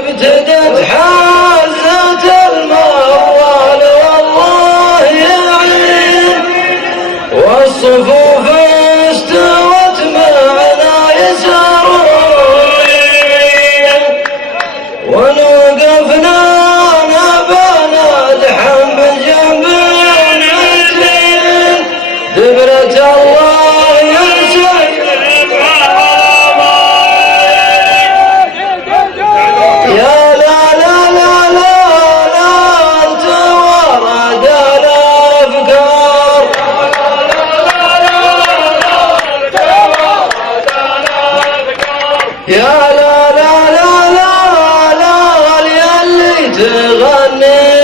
ابتدت حازت الموال والله يعين، والصفوف استوت معنا يسارين، ونوقفنا نبى ندحم بجنب المتين، دبرة الله يسير يا لا لا لا لا لا انت ورد الافكار، يا لا لا لا لا لا يلي تغنيها،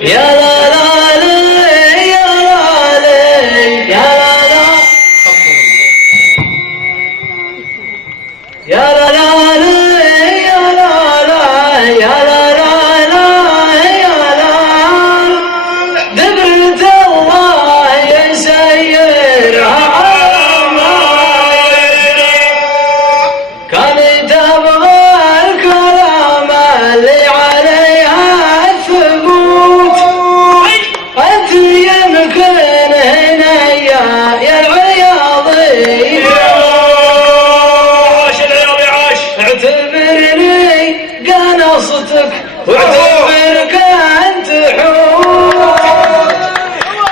يا لا لا لي يا لا لي يا لا يا لا لا لي يا لا لا يا لا لا لا يا لا، دبرة الله يسيرها عماير، كان تبغى الكلام اللي عليها الثبوت، انت يمكن هنا يا العياضي اعتبرني قنصتك واعتبرك انت حوت،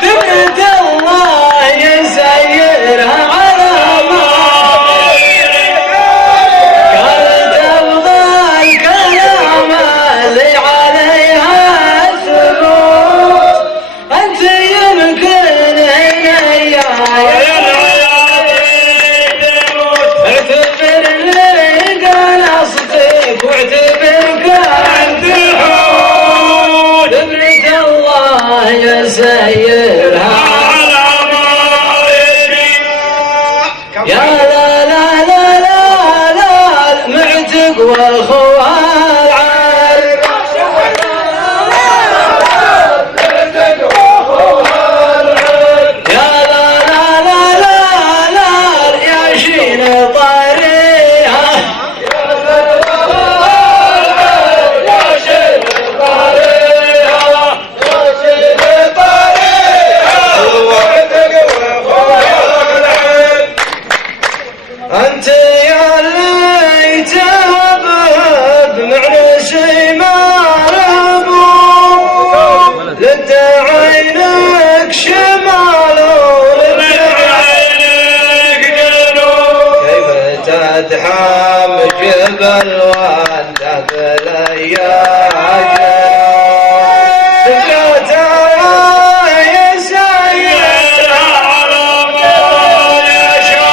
دبرة الله يسيرها على ماير، كانت تبغى الكلام اللي عليها الثبوت، انت يمكن هنا يا اعتبرني قنصتك واعتبرك انت حوت، دبرة الله يسيرها على ماير، يا لا لا لا لا لا معتق واخوها العار، يا لا لا لا لا لا يا شين طاريها، انت يا اللي تهبب معنسي ما ربوب، لد عينك شمال ولد عينك جنوب، كيف تدحم جبل وانت بالايام دبرة الله يسيرها على ما يشاء،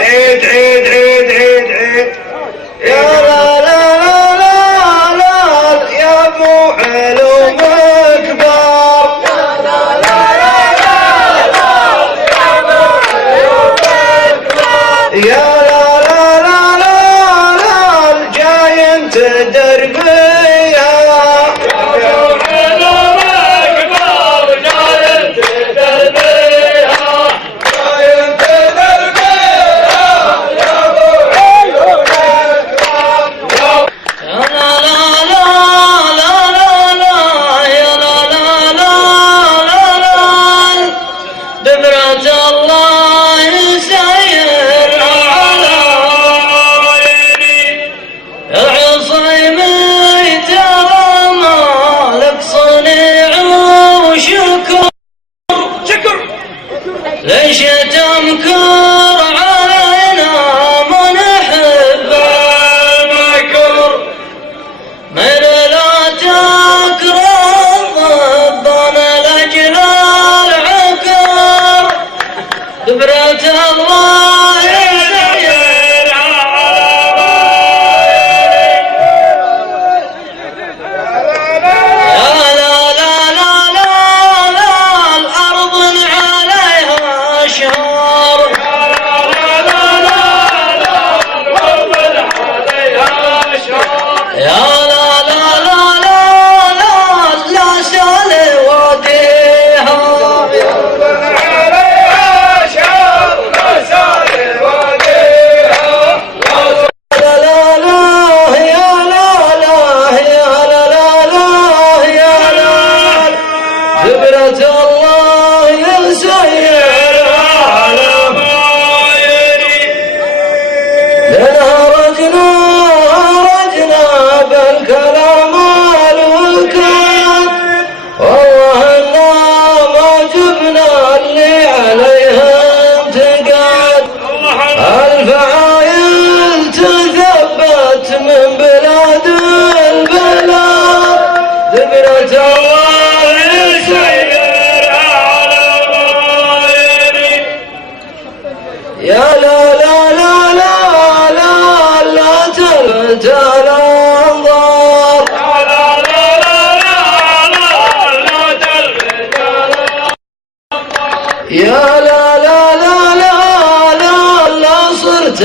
عيد عيد عيد عيد عيد يا لا لا لا لا لا يا ابو علوم كبار، يا لا لا لا لا لا يا ابو علوم كبار، يا لا لا لا لا لا جاي انت دربيها، يا ابو علوم كبار جاي انت دربيها، جاي انت دربيها يا ابو علوم كبار، يا لا لا لا لا لا لا يا لا لا لا لا لا، دبرة الله يسيرها على عيني، العصيم ترى مالك صنيع وشكر، ليش تمكر علينا ما نحب المكر، من لا تكره ضدنا لاجل العكر، دبرة الله يسيرها على ماير، يا لا لا لا لا لا الارض عليها شهر، يا لا لا لا لا الارض عليها صرت الانظار يا لا لا لا لا لا لا صرت